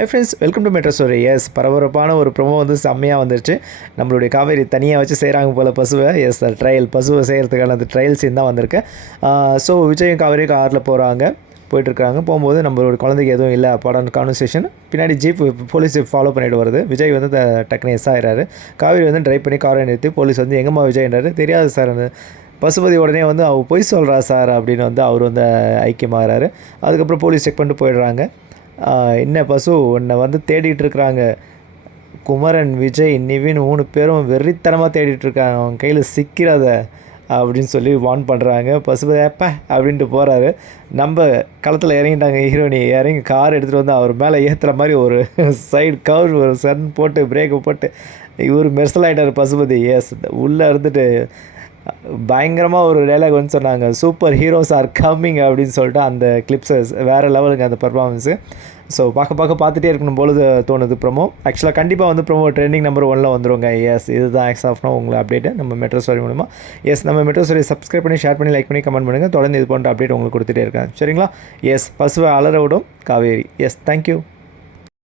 Hi friends welcome to Metro Story yes பரபரப்பான ஒரு promo வந்து செம்மையாக வந்துருச்சு. நம்மளுடைய காவேரி தனியாக வச்சு செய்கிறாங்க போல் பசுவை. எஸ் சார் ட்ரையல் பசுவை செய்கிறதுக்கான அந்த ட்ரையல் சீன் தான் வந்திருக்கு. ஸோ விஜயும் காவேரி காரில் போகிறாங்க போயிட்டுருக்காங்க. போகும்போது நம்மளோட குழந்தைக்கு எதுவும் இல்லை. அப்பாடான கான்வர்சேஷன் பின்னாடி ஜீப் போலீஸ் ஃபாலோ பண்ணிட்டு வருது. விஜய் வந்து த- டக்குனு எஸ் ஆகிறாரு காவேரி வந்து ட்ரைவ் பண்ணி காரை நிறுத்தி போலீஸ் வந்து எங்கம்மா விஜய்ன்றாரு தெரியாது சார் அந்த பசுபதி உடனே வந்து அவர் பொய் சொல்கிறா சார் அப்படின்னு வந்து அவர் வந்து ஐக்கியமாகிறாரு. அதுக்கப்புறம் போலீஸ் செக் பண்ணிட்டு போயிடுறாங்க. என்ன பசு உன்னை வந்து தேடிட்டு இருக்கிறாங்க குமரன் விஜய் நிவின் மூணு பேரும் வெறித்தனமாக தேடிட்டு இருக்காங்க அவன் கையில் சிக்கிறாத அப்படின்னு சொல்லி வான் பண்ணுறாங்க பசுபதி அப்பா அப்படின்ட்டு போகிறாரு நம்ம களத்தில் இறங்கிட்டாங்க ஹீரோனி இறங்கி கார் எடுத்துகிட்டு வந்து அவர் மேலே ஏற்றுற மாதிரி ஒரு சைடு கவர் ஒரு சன் போட்டு பிரேக்கை போட்டு இவர் மெர்சல் ஆகிட்டார் பசுபதி. எஸ் உள்ளே இருந்துட்டு பயங்கரமாக ஒரு டைலாக் வந்து சொன்னாங்க சூப்பர் ஹீரோஸ் ஆர் கம்மிங் அப்படின்னு சொல்லிட்டு அந்த கிளிப்ஸஸ் வேறு லெவலுங்க அந்த பர்ஃபார்மன்ஸு ஸோ பார்க்க பார்க்க பார்த்துட்டே இருக்கணும் பொழுது தோணுது ப்ரோமோ ஆக்சுவலாக கண்டிப்பாக வந்து ப்ரோமோ ட்ரெண்டிங் நம்பர் ஒனில் வந்துருங்க. எஸ் இதுதான் எக்ஸ் ஆஃப்னா உங்களை அப்டேட்டு நம்ம மெட்ரோ ஸ்டோரி மூலமா எஸ் நம்ம மெட்ரோ ஸ்டோரி சப்ஸ்கிரைப் பண்ணி ஷேர் பண்ணி லைக் பண்ணி கமெண்ட் பண்ணுங்கள் தொடர்ந்து இது போன்ற அப்டேட் உங்களுக்கு கொடுத்துட்டே இருக்கேன். சரிங்களா? எஸ் பசுவை அலற விடும் காவேரி. Yes thank you